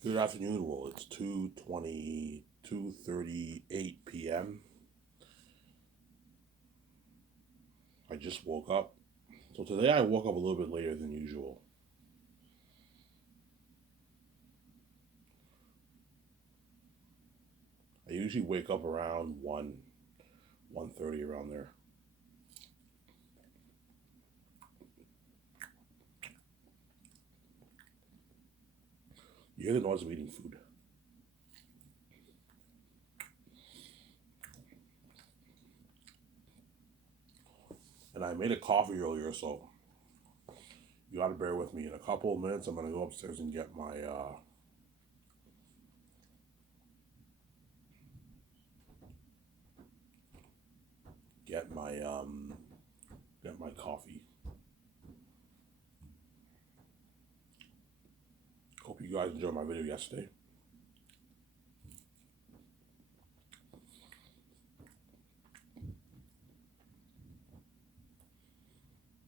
Good afternoon. Well, it's 2:38 p.m. I just woke up. So today I woke up a little bit later than usual. I usually wake up around 1:30 around there. You hear the noise of eating food. And I made a coffee earlier, so you gotta bear with me. In a couple of minutes, I'm gonna go upstairs and get my get my coffee. Hope you guys enjoyed my video yesterday.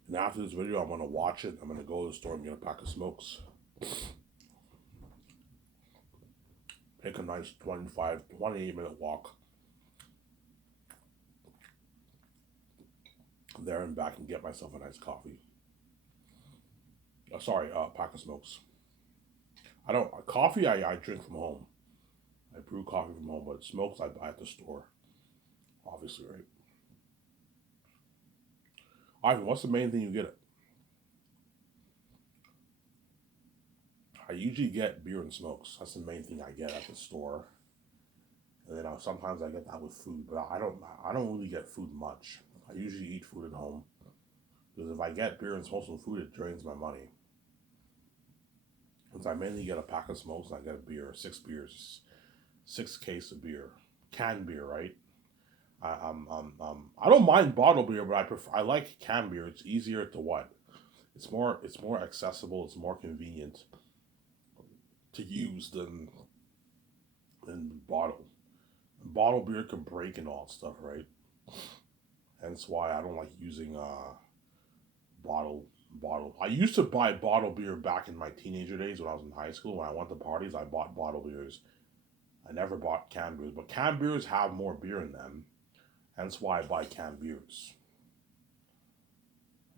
And after this video, I'm gonna watch it. I'm gonna go to the store and get a pack of smokes. Take a nice 28-minute walk there and back and get myself a nice coffee. Pack of smokes. I don't coffee. I drink from home. I brew coffee from home, but smokes I buy at the store. Obviously, right? Ivan, what's the main thing you get? I usually get beer and smokes. That's the main thing I get at the store. And then sometimes I get that with food, but I don't really get food much. I usually eat food at home because if I get beer and smokes and food, it drains my money. Since I mainly get a pack of smokes and I get a beer, 6 beers, 6 case of beer, canned beer, right? I don't mind bottled beer, but I like canned beer. It's easier to what? It's more accessible. It's more convenient to use than bottle. Bottle beer can break and all that stuff, right? Hence why I don't like using bottle bottle. I used to buy bottle beer back in my teenager days when I was in high school. When I went to parties, I bought bottle beers. I never bought canned beers, but canned beers have more beer in them. Hence why I buy canned beers.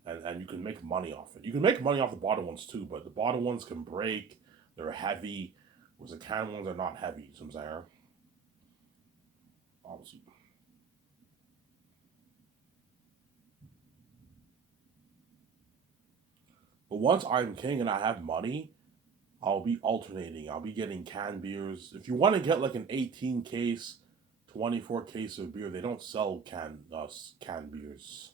And you can make money off it. You can make money off the bottle ones too, but the bottle ones can break. They're heavy, whereas the canned ones are not heavy. You know what I'm saying? Obviously. But once I'm king and I have money, I'll be alternating. I'll be getting canned beers. If you want to get like an 18 case, 24 case of beer, they don't sell canned beers.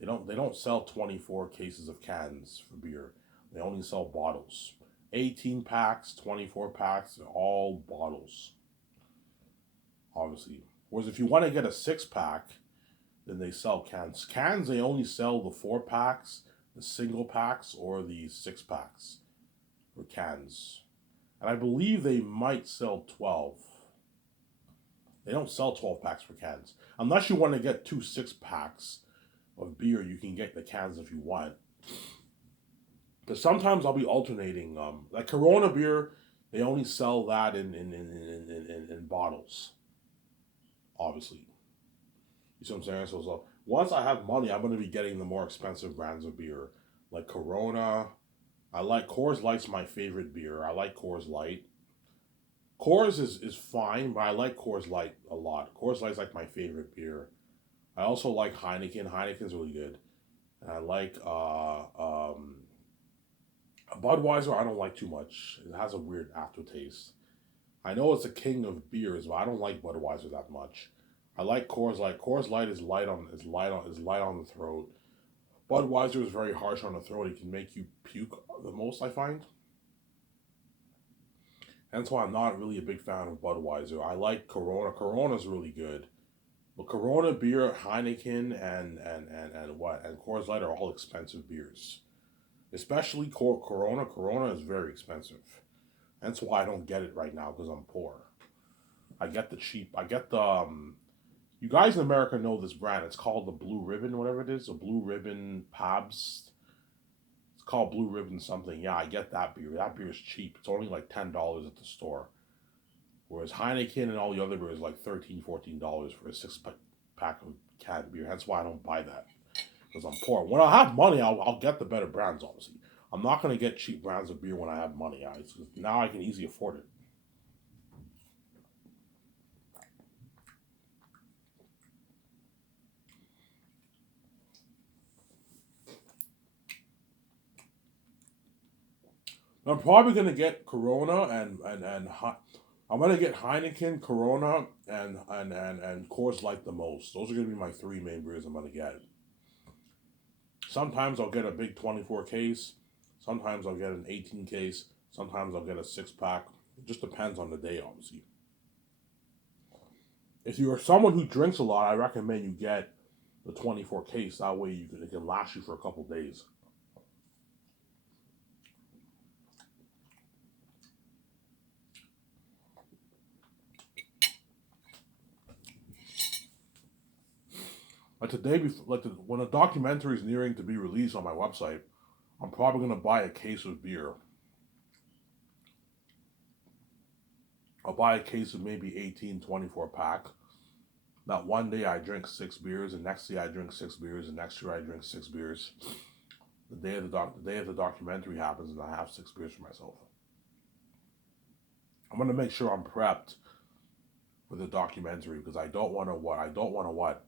They don't sell 24 cases of cans for beer. They only sell bottles. 18 packs, 24 packs, they're all bottles, obviously. Whereas if you want to get a 6 pack, then they sell cans. Cans, they only sell the 4 packs, the single packs, or the 6 packs for cans. And I believe they might sell 12. They don't sell 12 packs for cans. Unless you want to get 2 6 packs of beer, you can get the cans if you want. But sometimes I'll be alternating. Like Corona beer, they only sell that in bottles, obviously. You see what I'm saying? So once I have money, I'm going to be getting the more expensive brands of beer. Like Corona. I like Coors Light's my favorite beer. I like Coors Light. Coors is fine, but I like Coors Light a lot. Coors Light's like my favorite beer. I also like Heineken. Heineken's really good. And I like Budweiser. I don't like too much. It has a weird aftertaste. I know it's a king of beers, but I don't like Budweiser that much. I like Coors Light. Coors Light is light on the throat. Budweiser is very harsh on the throat. It can make you puke the most. I find. That's why I'm not really a big fan of Budweiser. I like Corona. Corona's really good. But Corona beer, Heineken, and Coors Light are all expensive beers. Especially Corona. Corona is very expensive. That's why I don't get it right now because I'm poor. I get the cheap. I get the. You guys in America know this brand. It's called the Blue Ribbon, whatever it is. The Blue Ribbon Pabst. It's called Blue Ribbon something. Yeah, I get that beer. That beer is cheap. It's only like $10 at the store. Whereas Heineken and all the other beers like $13, $14 for a pack of canned beer. That's why I don't buy that. Because I'm poor. When I have money, I'll get the better brands, obviously. I'm not going to get cheap brands of beer when I have money. Now I can easily afford it. I'm probably gonna get Corona and I'm gonna get Heineken, Corona, and Coors Light the most. Those are gonna be my three main beers I'm gonna get. Sometimes I'll get a big 24 case. Sometimes I'll get an 18 case. Sometimes I'll get a 6 pack. It just depends on the day, obviously. If you are someone who drinks a lot, I recommend you get the 24 case. That way it can last you for a couple days. Like today, when a documentary is nearing to be released on my website, I'm probably gonna buy a case of beer. I'll buy a case of maybe 18, 24 pack. That one day I drink 6 beers, and next day I drink 6 beers, and next year I drink 6 beers. The day of the documentary happens, and I have 6 beers for myself. I'm gonna make sure I'm prepped for the documentary because I don't want to what.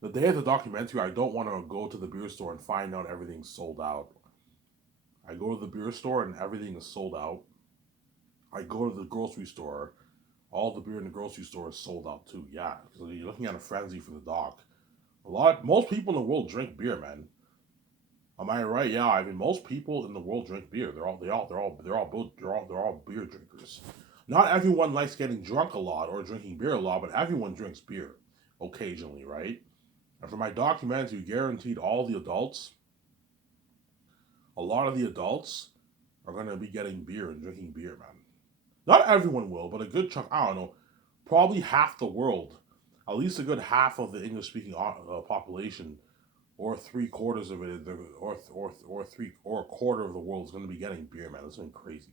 The day of the documentary, I don't want to go to the beer store and find out everything's sold out. I go to the beer store and everything is sold out. I go to the grocery store, all the beer in the grocery store is sold out too. Yeah, so you're looking at a frenzy for the doc. Most people in the world drink beer, man. Am I right? Yeah, I mean most people in the world drink beer. They're all beer drinkers. Not everyone likes getting drunk a lot or drinking beer a lot, but everyone drinks beer occasionally, right? And for my documentary, guaranteed all the adults, a lot of the adults are going to be getting beer and drinking beer, man. Not everyone will, but a good chunk, I don't know, probably half the world, at least a good half of the English speaking population, or 3/4 of it, or a quarter of the world is going to be getting beer, man. That's been crazy.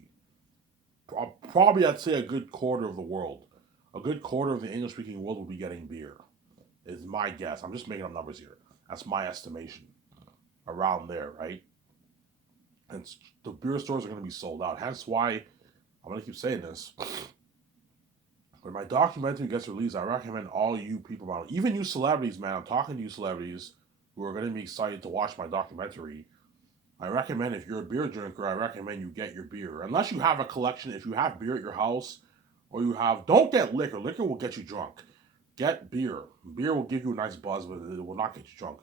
Probably, I'd say a good quarter of the world. A good quarter of the English speaking world will be getting beer, is my guess. I'm just making up numbers here. That's my estimation. Around there, right? And the beer stores are going to be sold out. Hence why I'm going to keep saying this. When my documentary gets released, I recommend all you people, even you celebrities, man. I'm talking to you celebrities who are going to be excited to watch my documentary. I recommend, if you're a beer drinker, I recommend you get your beer. Unless you have a collection, if you have beer at your house, or don't get liquor. Liquor will get you drunk. Get beer. Beer will give you a nice buzz, but it will not get you drunk.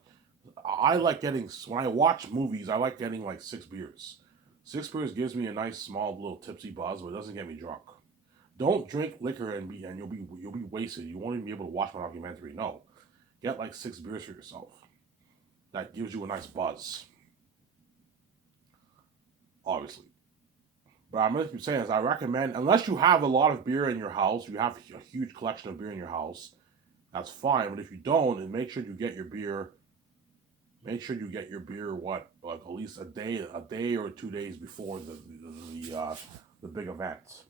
When I watch movies, I like getting like 6 beers. 6 beers gives me a nice small little tipsy buzz, but it doesn't get me drunk. Don't drink liquor and you'll be wasted. You won't even be able to watch my documentary. No, get like 6 beers for yourself. That gives you a nice buzz. Obviously, but I'm gonna keep saying this. I recommend, unless you have a lot of beer in your house, you have a huge collection of beer in your house. That's fine. But if you don't, then make sure you get your beer. Make sure you get your beer like at least a day or 2 days before the big event.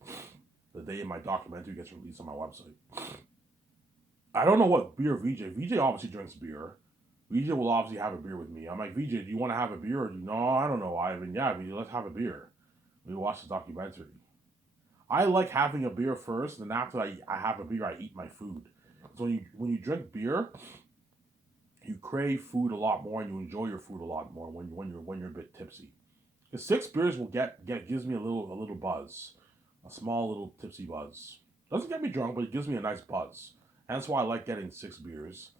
The day my documentary gets released on my website. I don't know what beer VJ obviously drinks beer. VJ will obviously have a beer with me. I'm like, VJ, do you want to have a beer? Or no, I don't know, Ivan. Yeah, VJ, let's have a beer. We watch the documentary. I like having a beer first, and then after I have a beer, I eat my food. So when you drink beer, you crave food a lot more, and you enjoy your food a lot more when you're a bit tipsy. Because 6 beers will gives me a little buzz, a small little tipsy buzz. Doesn't get me drunk, but it gives me a nice buzz. And that's why I like getting 6 beers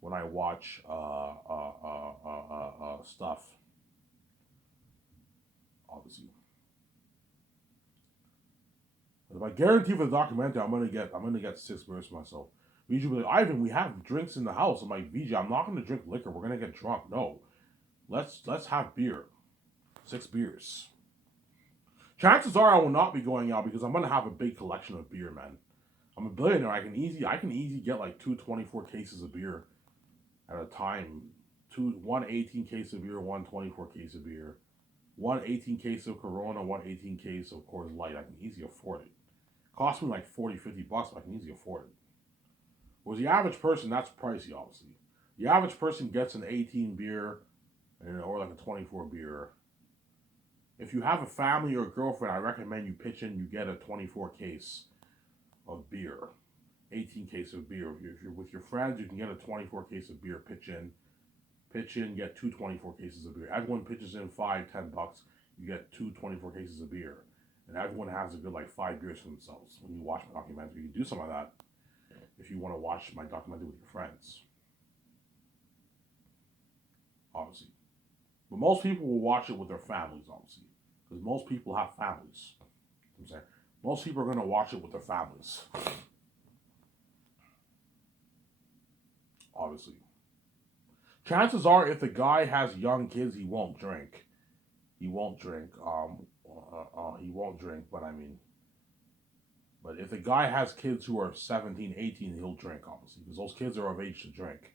when I watch stuff. Obviously, but if I guarantee for the documentary, I'm gonna get 6 beers for myself. VJ will be like, Ivan, we have drinks in the house. I'm like, VJ, I'm not gonna drink liquor. We're gonna get drunk. No, let's have beer. 6 beers. Chances are I will not be going out because I'm gonna have a big collection of beer, man. I'm a billionaire. I can easily get like 24 cases of beer at a time. One 18 case of beer, one 24 case of beer. one 18 case of Corona, one 18 case of Coors Light. I can easily afford it. Cost me like 40, $50, but I can easily afford it. Whereas the average person, that's pricey, obviously. The average person gets an 18 beer or like a 24 beer. If you have a family or a girlfriend, I recommend you pitch in, you get a 24 case of beer, 18 case of beer. If you're with your friends, you can get a 24 case of beer, pitch in, get two 24 cases of beer. Everyone pitches in $5, $10, you get two 24 cases of beer. And everyone has a good like 5 beers for themselves. When you watch my documentary, you can do something like that if you want to watch my documentary with your friends. Obviously. But most people will watch it with their families, obviously. Because most people have families. You know what I'm saying? Most people are going to watch it with their families. Obviously. Chances are, if the guy has young kids, he won't drink. He won't drink. He won't drink, but I mean, but if the guy has kids who are 17, 18, he'll drink, obviously, because those kids are of age to drink.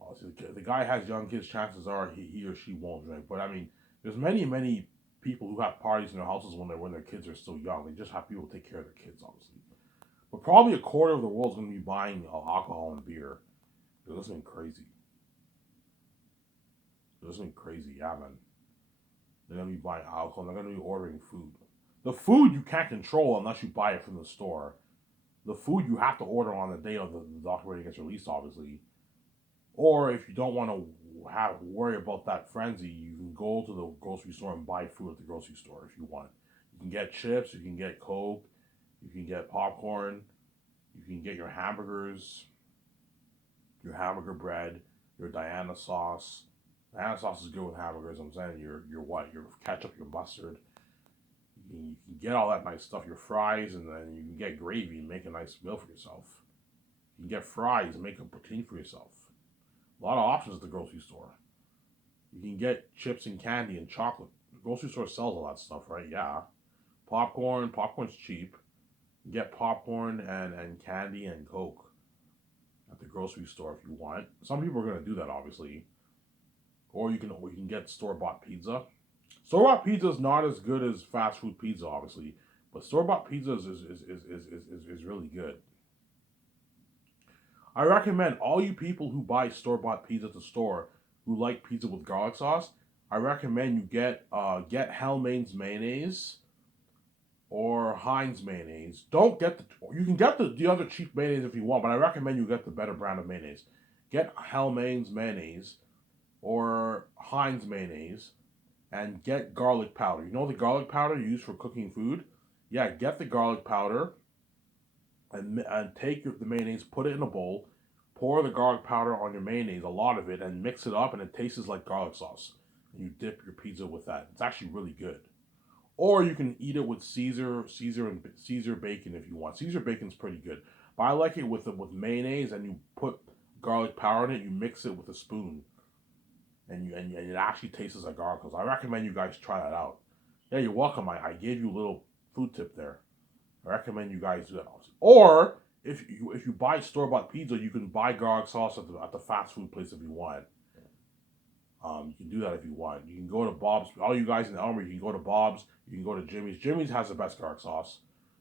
Obviously, if the guy has young kids, chances are he or she won't drink. But I mean, there's many people who have parties in their houses when their kids are still young. They just have people take care of their kids, obviously. But probably a quarter of the world's going to be buying alcohol and beer. This has been crazy. This has been crazy, yeah, man. They're going to be buying alcohol. They're going to be ordering food. The food you can't control unless you buy it from the store. The food you have to order on the day of the documentary gets released, obviously. Or if you don't want to worry about that frenzy, you can go to the grocery store and buy food at the grocery store if you want. You can get chips, you can get Coke, you can get popcorn, you can get your hamburgers, your hamburger bread, your Diana sauce. Diana sauce is good with hamburgers. I'm saying your what? Your ketchup, your mustard. You can get all that nice stuff. Your fries, and then you can get gravy and make a nice meal for yourself. You can get fries and make a poutine for yourself. A lot of options at the grocery store. You can get chips and candy and chocolate. The grocery store sells all that stuff, right? Yeah. Popcorn's cheap. You get popcorn and candy and Coke at the grocery store if you want. Some people are gonna do that, obviously. Or you can get store-bought pizza. Store-bought pizza is not as good as fast food pizza, obviously, but store-bought pizza is really good. I recommend all you people who buy store-bought pizza at the store who like pizza with garlic sauce. I recommend you get Hellmann's mayonnaise or Heinz mayonnaise. Don't get you can get the other cheap mayonnaise if you want, but I recommend you get the better brand of mayonnaise. Get Hellmann's mayonnaise or Heinz mayonnaise and get garlic powder. You know the garlic powder you use for cooking food? Yeah, get the garlic powder and take the mayonnaise, put it in a bowl, pour the garlic powder on your mayonnaise, a lot of it, and mix it up, and it tastes like garlic sauce. And you dip your pizza with that. It's actually really good. Or you can eat it with Caesar bacon if you want. Caesar bacon's pretty good, but I like it with mayonnaise, and you put garlic powder in it. You mix it with a spoon, and it actually tastes like garlic sauce. I recommend you guys try that out. Yeah, you're welcome. I gave you a little food tip there. I recommend you guys do that. Or if you buy store bought pizza, you can buy garlic sauce at the fast food place if you want. You can do that if you want. You can go to Bob's. All you guys in Elmer, you can go to Bob's. You can go to Jimmy's. Jimmy's has the best garlic sauce.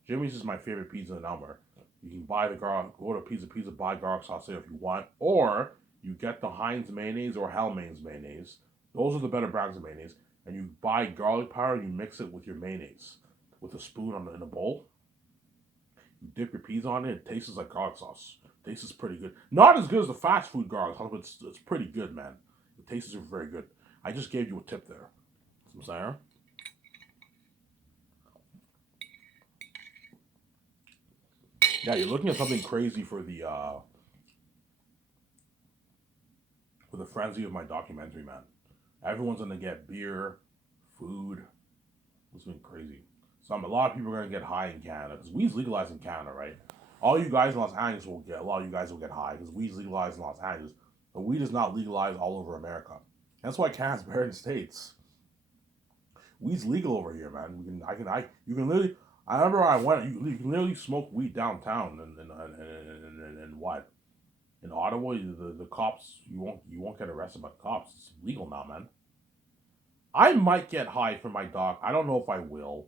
Jimmy's is my favorite pizza in Elmer. You can buy the garlic. Go to Pizza, buy garlic sauce there if you want. Or you get the Heinz mayonnaise or Hellmann's mayonnaise. Those are the better brands of mayonnaise. And you buy garlic powder and you mix it with your mayonnaise with a spoon in a bowl. You dip your peas on it. It tastes like garlic sauce. It tastes pretty good. Not as good as the fast food garlic sauce, but it's pretty good, man. The tastes are very good. I just gave you a tip there. Some Sarah. Yeah, you're looking at something crazy for the frenzy of my documentary, man. Everyone's gonna get beer, food. It's been crazy. A lot of people are gonna get high in Canada because weed's legalized in Canada, right? All you guys in Los Angeles will get. A lot of you guys will get high because weed's legalized in Los Angeles, but weed is not legalized all over America. That's why Canada's better than the States. Weed's legal over here, man. You can literally. I remember I went. You can literally smoke weed downtown, and what? In Ottawa, the cops you won't get arrested by the cops. It's legal now, man. I might get high for my dog. I don't know if I will.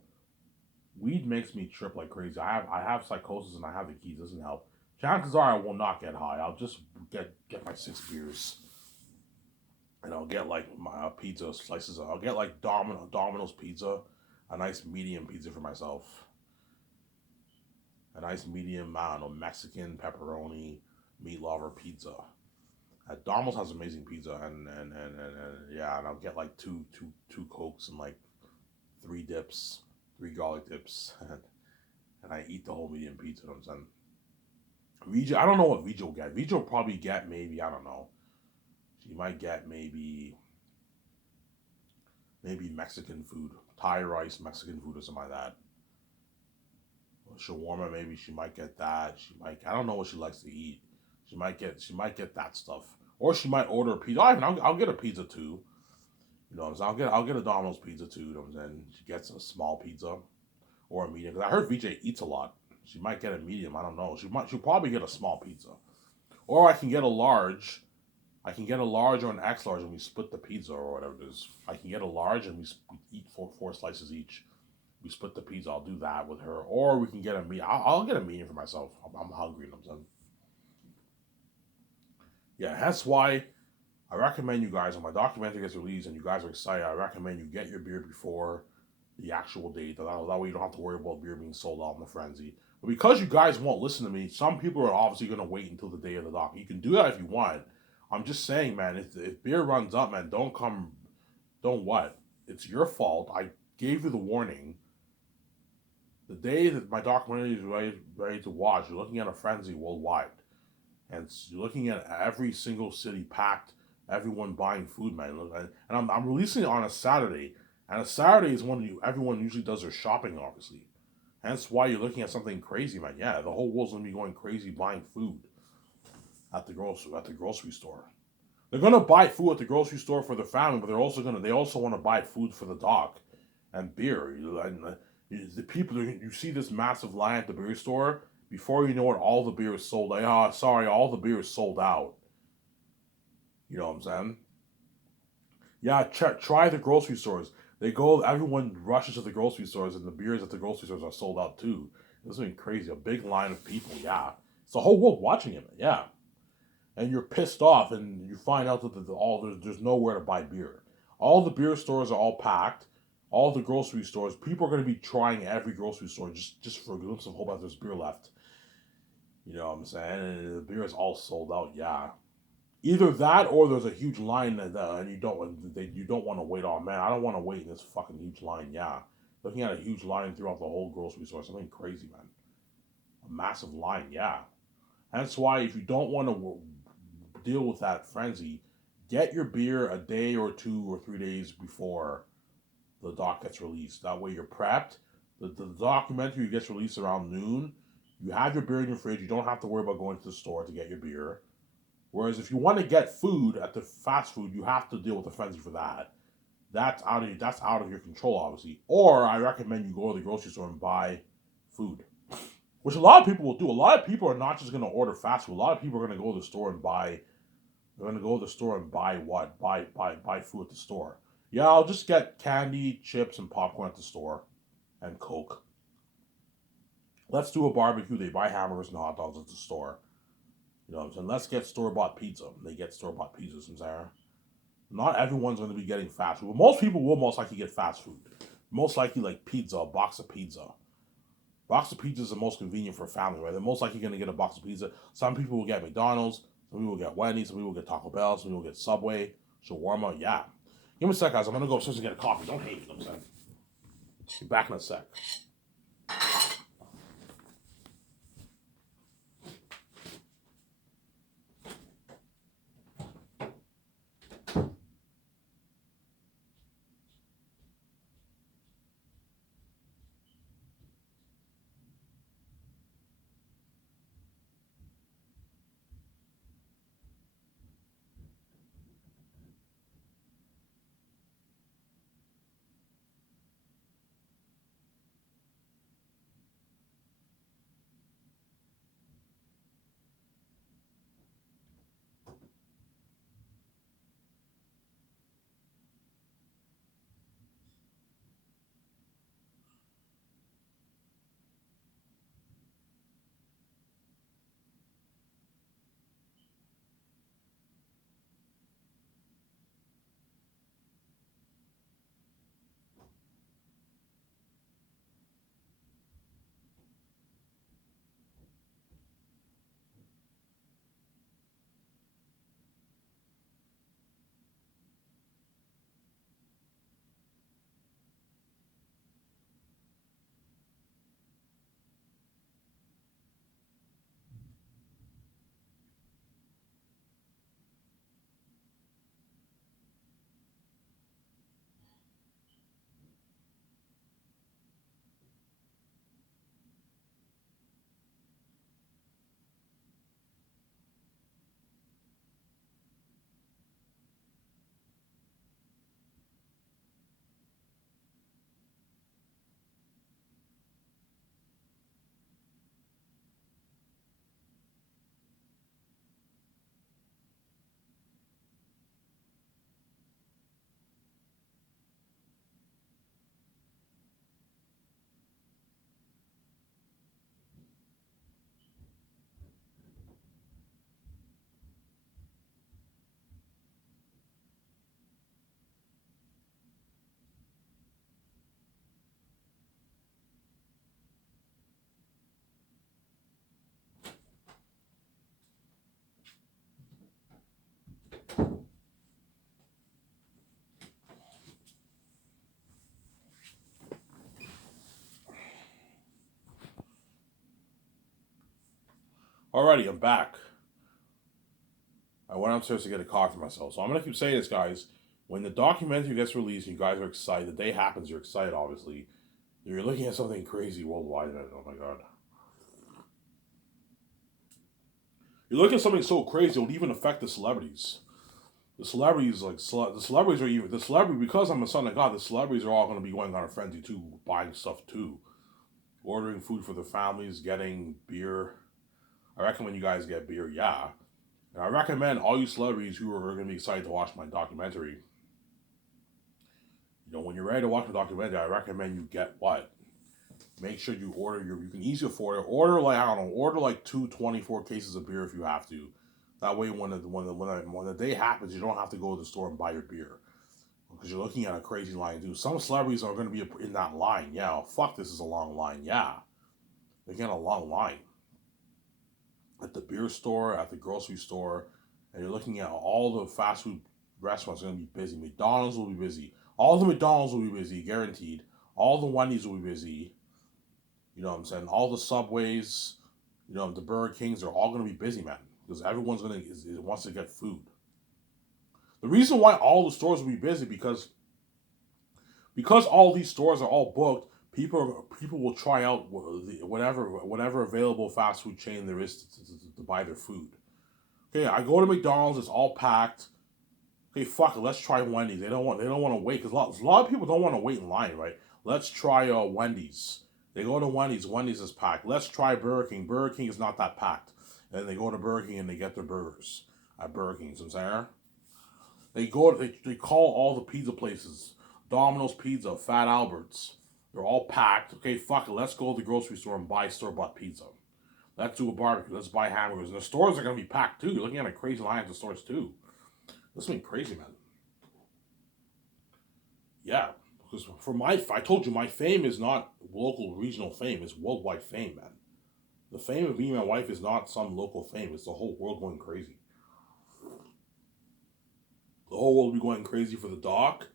Weed makes me trip like crazy. I have psychosis and I have the keys. Doesn't help. Chances are I will not get high. I'll just get my 6 beers and I'll get like my pizza slices. I'll get like Domino's pizza, a nice medium pizza for myself, a nice medium, I don't know, Mexican pepperoni meat lover pizza. Domino's has amazing pizza, and yeah, and I'll get like two cokes and like 3 dips, 3 garlic dips, and I eat the whole medium pizza. You know what I'm saying? Vija, I don't know what Vija will get. Vija will probably get maybe, I don't know. She might get maybe Mexican food, Thai rice, Mexican food or something like that. Shawarma, maybe she might get that. She might, I don't know what she likes to eat. She might get that stuff, or she might order a pizza. I'll get a pizza too. You know what I'm saying? I'll get a Domino's pizza too. You know what I'm saying? She gets a small pizza or a medium. Because I heard VJ eats a lot. She might get a medium. I don't know. She'll probably get a small pizza, or I can get a large. I can get a large or an X large and we split the pizza or whatever it is. I can get a large and we eat four slices each. We split the pizza. I'll do that with her, or we can get a meat. I'll get a medium for myself. I'm hungry. You know what I'm saying? Yeah, that's why I recommend you guys when my documentary gets released and you guys are excited. I recommend you get your beer before the actual date. That way you don't have to worry about beer being sold out in the frenzy. But because you guys won't listen to me, some people are obviously going to wait until the day of the doc. You can do that if you want. I'm just saying, man, if beer runs up, man, don't what? It's your fault. I gave you the warning. The day that my documentary is ready to watch, you're looking at a frenzy worldwide. And you're looking at every single city packed, everyone buying food, man. And I'm releasing it on a Saturday. And a Saturday is when everyone usually does their shopping, obviously. Hence why you're looking at something crazy, man. Yeah, the whole world's gonna be going crazy buying food at the grocery store. They're gonna buy food at the grocery store for their family, but they also want to buy food for the dog and beer. And the people you see this massive line at the beer store. Before you know it, all the beer is sold. Like, oh, sorry, all the beer is sold out. You know what I'm saying? Yeah, try the grocery stores. Everyone rushes to the grocery stores, and the beers at the grocery stores are sold out too. This is crazy. A big line of people. Yeah, it's the whole world watching it. Yeah, and you're pissed off, and you find out that there's nowhere to buy beer. All the beer stores are all packed. All the grocery stores, people are going to be trying every grocery store just for a glimpse of hope that there's beer left. You know what I'm saying? And the beer is all sold out. Yeah, either that or there's a huge line and you don't want to wait. Oh man, I don't want to wait in this fucking huge line. Yeah, looking at a huge line throughout the whole grocery store, something crazy, man. A massive line. Yeah, that's why if you don't want to deal with that frenzy, get your beer a day or 2 or 3 days before the doc gets released. That way you're prepped. The documentary gets released around noon. You have your beer in your fridge. You don't have to worry about going to the store to get your beer. Whereas if you want to get food at the fast food, you have to deal with the frenzy for that. That's out of your control, obviously. Or I recommend you go to the grocery store and buy food, which a lot of people will do. A lot of people are not just going to order fast food. A lot of people are going to go to the store and buy. They're going to go to the store and buy what? Buy food at the store. Yeah, I'll just get candy, chips, and popcorn at the store, and Coke. Let's do a barbecue. They buy hamburgers and hot dogs at the store. You know what I'm saying? Let's get store bought pizza. They get store bought pizzas from there. Not everyone's going to be getting fast food. Most people will most likely get fast food. Most likely like pizza, a box of pizza. Box of pizza is the most convenient for a family, right? They're most likely going to get a box of pizza. Some people will get McDonald's. Some people will get Wendy's. Some people will get Taco Bell. Some people will get Subway, shawarma. Yeah. Give me a sec, guys. I'm going to go upstairs and get a coffee. Don't hate me, you know what I'm saying? Be back in a sec. Alrighty, I'm back. I went upstairs to get a coffee for myself. So I'm gonna keep saying this, guys. When the documentary gets released, you guys are excited. The day happens, you're excited. Obviously, you're looking at something crazy worldwide. And oh my god, you're looking at something so crazy it would even affect the celebrities. The celebrities, the celebrities are even the celebrity because I'm a son of God. The celebrities are all going to be going on a frenzy too, buying stuff too, ordering food for their families, getting beer. I recommend you guys get beer, yeah. And I recommend all you celebrities who are going to be excited to watch my documentary. You know, when you're ready to watch the documentary, I recommend you get what? Make sure you order you can easily afford it. Order like, I don't know, order like 24 cases of beer if you have to. That way when the day happens, you don't have to go to the store and buy your beer. Because you're looking at a crazy line too. Some celebrities are going to be in that line. Yeah, oh, fuck, this is a long line. Yeah. They get a long line. At the beer store, at the grocery store, and you're looking at all the fast food restaurants are going to be busy. McDonald's will be busy. All the McDonald's will be busy, guaranteed. All the Wendy's will be busy. You know what I'm saying? All the Subways, you know, the Burger Kings are all going to be busy, man. Because everyone's wants to get food. The reason why all the stores will be busy because all these stores are all booked, people will try out whatever available fast food chain there is to buy their food. Okay, I go to McDonald's, it's all packed. Okay, fuck it, let's try Wendy's. They don't want to wait because a lot of people don't want to wait in line, right? Let's try Wendy's. They go to Wendy's. Wendy's is packed. Let's try Burger King. Burger King is not that packed. And they go to Burger King and they get their burgers at Burger King. So I'm saying, they call all the pizza places, Domino's Pizza, Fat Albert's. They're all packed. Okay, fuck it. Let's go to the grocery store and buy store-bought pizza. Let's do a barbecue. Let's buy hamburgers. And the stores are gonna be packed too. You're looking at a crazy line at the stores too. This has been crazy, man. Yeah, because I told you my fame is not local, regional fame. It's worldwide fame, man. The fame of me and my wife is not some local fame. It's the whole world going crazy. The whole world will be going crazy for the doc.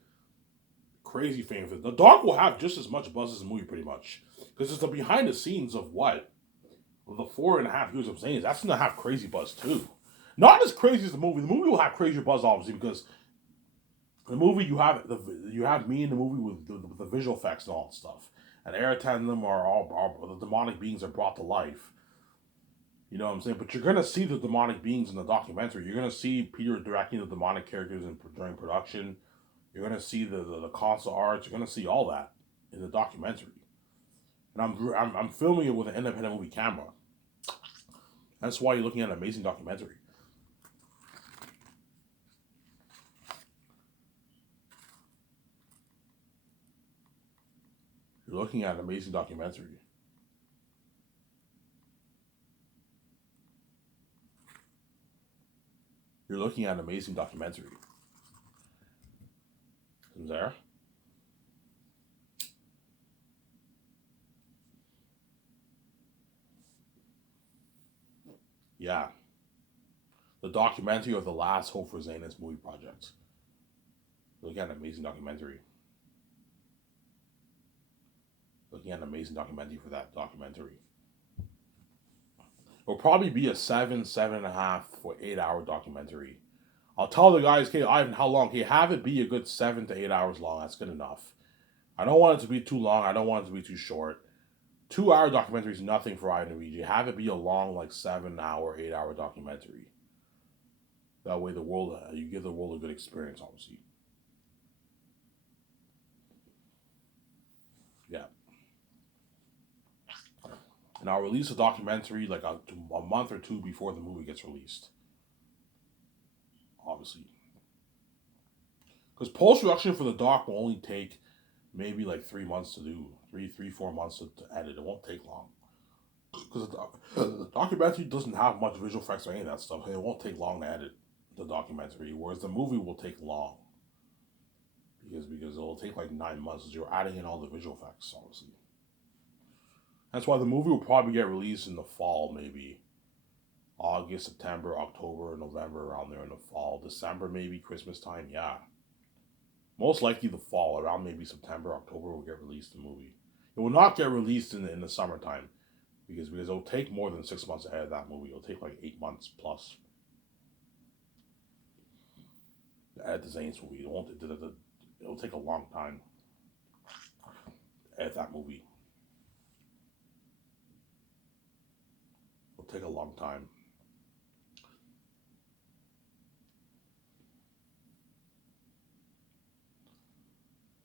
Crazy fame for the doc will have just as much buzz as the movie, pretty much, because it's the behind the scenes of what of the 4.5 years of saying. That's gonna have crazy buzz too. Not as crazy as the movie. The movie will have crazier buzz, obviously, because the movie you have me in the movie with the visual effects and all that stuff, and Eric and them are the demonic beings are brought to life. You know what I'm saying? But you're gonna see the demonic beings in the documentary. You're gonna see Peter directing the demonic characters during production. You're gonna see the console art. You're gonna see all that in the documentary. And I'm filming it with an independent movie camera. That's why you're looking at an amazing documentary. You're looking at an amazing documentary. You're looking at an amazing documentary. Is there? Yeah. The documentary of the last hope for Zayn's movie project. Looking at an amazing documentary. Looking at an amazing documentary for that documentary. It'll probably be a 7.5 for 8 hour documentary. I'll tell the guys, okay, Ivan, how long? Okay, have it be a good 7 to 8 hours long. That's good enough. I don't want it to be too long. I don't want it to be too short. 2 hour documentary is nothing for Ivan and VJ. Have it be a long, like 7 hour, 8 hour documentary. That way, you give the world a good experience, obviously. Yeah. And I'll release a documentary like a month or two before the movie gets released. Obviously. Because post-production for the doc will only take maybe like 3 months to do. 4 months to edit. It won't take long. Because the documentary doesn't have much visual effects or any of that stuff. It won't take long to edit the documentary. Whereas the movie will take long. Because it'll take like 9 months as you're adding in all the visual effects, obviously. That's why the movie will probably get released in the fall, maybe. August, September, October, November, around there in the fall. December, maybe, Christmas time, yeah. Most likely the fall, around maybe September, October will get released, the movie. It will not get released in the summertime. because it'll take more than 6 months to edit that movie. It'll take like 8 months plus to edit the Zayn's movie. It'll take a long time to edit that movie. It'll take a long time.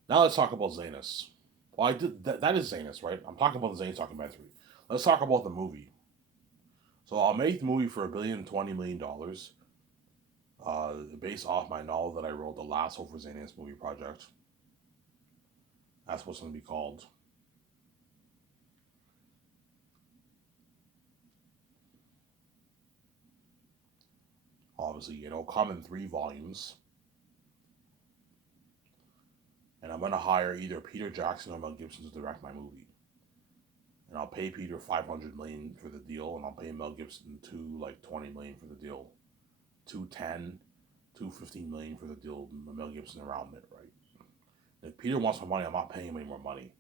Now let's talk about Zanus. Well, I did that is Zanus, right? I'm talking about the Zanus documentary. Let's talk about the movie. So I'll make the movie for $1.02 billion, based off my novel that I wrote, The Last Hope for Zanus Movie Project. That's what's going to be called. Obviously, it'll come in 3 volumes. And I'm going to hire either Peter Jackson or Mel Gibson to direct my movie. And I'll pay Peter $500 million for the deal, and I'll pay Mel Gibson $20 million for the deal. $215 million for the deal, Mel Gibson around it, right? If Peter wants my money, I'm not paying him any more money.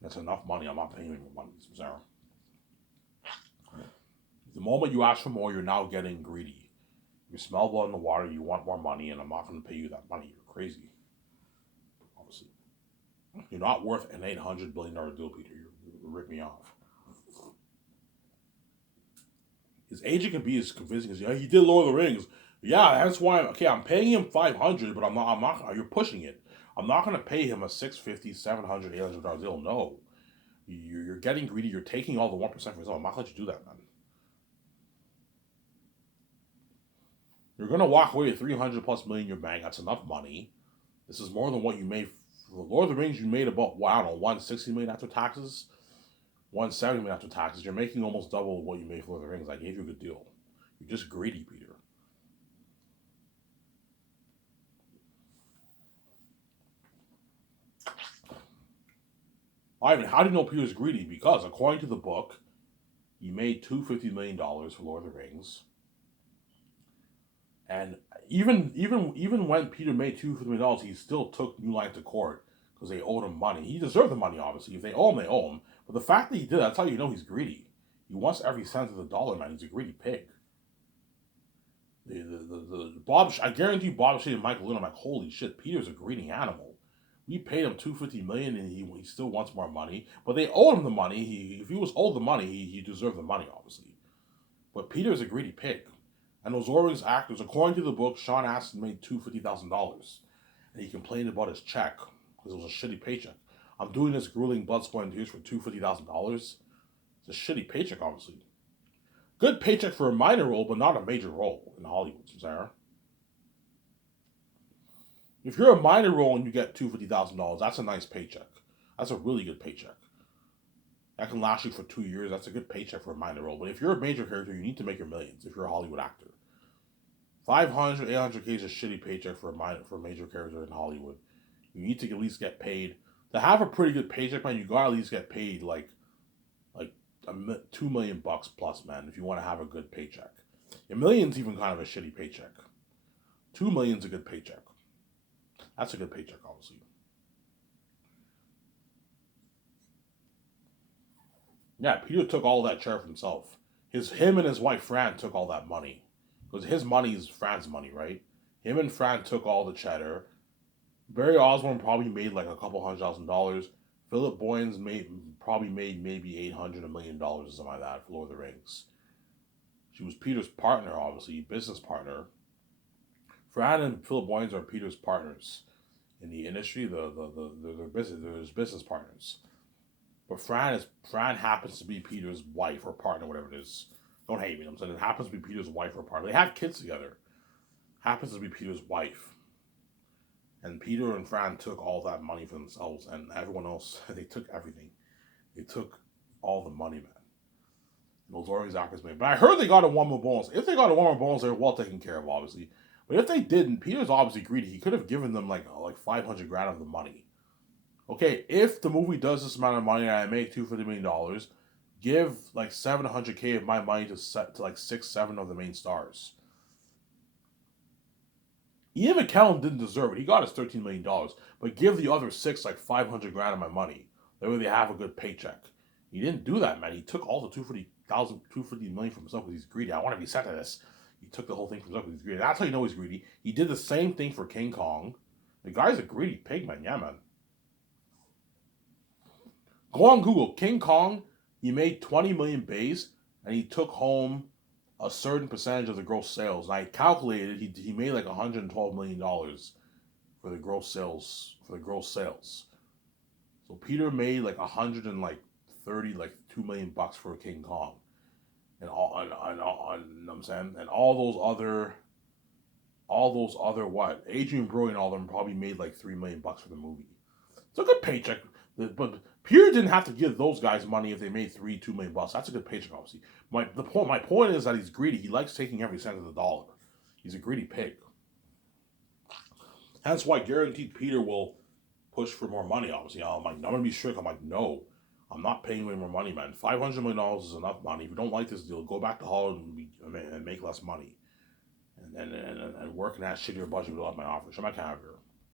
That's enough money, I'm not paying him any more money, Sarah. The moment you ask for more, you're now getting greedy. You smell blood in the water, you want more money, and I'm not going to pay you that money. You're crazy. Obviously. You're not worth an $800 billion deal, Peter. You're ripping me off. His agent can be as convincing as, yeah, he did Lord of the Rings. Yeah, that's why, I'm paying him $500, but I'm not, you're pushing it. I'm not going to pay him a $650, $700, $800 deal. No. You're getting greedy. You're taking all the 1% for yourself. I'm not going to let you do that, man. You're going to walk away with $300+ million in your bank. That's enough money. This is more than what you made for Lord of the Rings. You made about, I don't know, $160 million after taxes, $170 million after taxes. You're making almost double what you made for Lord of the Rings. I gave you a good deal. You're just greedy, Peter. Ivan, how do you know Peter's greedy? Because according to the book, he made $250 million for Lord of the Rings. And even when Peter made $250 million, he still took New Line to court because they owed him money. He deserved the money, obviously. If they owe him, they owe him. But the fact that he did, that's how you know he's greedy. He wants every cent of the dollar, man. He's a greedy pig. I guarantee you, Bob Shea and Michael Lynn, I'm like, holy shit, Peter's a greedy animal. We paid him $250 million, and he still wants more money. But they owed him the money. If he was owed the money, he deserved the money, obviously. But Peter's a greedy pig. And those Lord of the Rings actors, according to the book, Sean Astin made $250,000. And he complained about his check because it was a shitty paycheck. I'm doing this grueling blood, sweat, and tears for $250,000. It's a shitty paycheck, obviously. Good paycheck for a minor role, but not a major role in Hollywood, Sarah. If you're a minor role and you get $250,000, that's a nice paycheck. That's a really good paycheck. That can last you for 2 years. That's a good paycheck for a minor role. But if you're a major character, you need to make your millions if you're a Hollywood actor. $500, $800K is a shitty paycheck for a major character in Hollywood. You need to at least get paid. To have a pretty good paycheck, man, you gotta at least get paid like $2 million plus, man, if you want to have a good paycheck. $1 million's even kind of a shitty paycheck. $2 million's a good paycheck. That's a good paycheck, obviously. Yeah, Peter took all that share for himself. Him and his wife Fran took all that money. Because his money is Fran's money, right? Him and Fran took all the cheddar. Barry Osborne probably made like a couple $100,000. Philip Boyens probably made maybe $800, $1 million or something like that for Lord of the Rings. She was Peter's partner, obviously, business partner. Fran and Philip Boyens are Peter's partners in the industry. They're business partners. But Fran happens to be Peter's wife or partner, whatever it is. Don't hate me. I'm saying it happens to be Peter's wife or partner. They have kids together. Happens to be Peter's wife. And Peter and Fran took all that money for themselves, and everyone else, they took everything. They took all the money, man. Those Lord of the Rings actors made. But I heard they got a one more bonus. If they got a one more bonus, they're well taken care of, obviously. But if they didn't, Peter's obviously greedy. He could have given them like $500,000 of the money. Okay, if the movie does this amount of money and I make $250 million, give like $700K of my money to like 6-7 of the main stars. Ian McKellen didn't deserve it. He got his $13 million, but give the other 6 like $500,000 of my money. That way they have a good paycheck. He didn't do that, man. He took all the 250 million from himself because he's greedy. I want to be set to this. He took the whole thing from himself because he's greedy. That's how you know he's greedy. He did the same thing for King Kong. The guy's a greedy pig, man. Yeah, man. Go on Google. King Kong, he made 20 million base, and he took home a certain percentage of the gross sales. And I calculated he made like $112 million for the gross sales. So Peter made like 130, like $2 million for King Kong, and you know what I'm saying, and all those other what Adrian Brody and all of them probably made like $3 million for the movie. It's a good paycheck, but Peter didn't have to give those guys money if they made $2 million. That's a good paycheck, obviously. My point is that he's greedy. He likes taking every cent of the dollar. He's a greedy pig. Hence why guaranteed Peter will push for more money. Obviously, I'm like, I'm gonna be strict. I'm like, no, I'm not paying way more money, man. $500 million is enough money. If you don't like this deal, go back to Hollywood and make less money, and work in that shittier budget without my offer. So I'm not kind of here.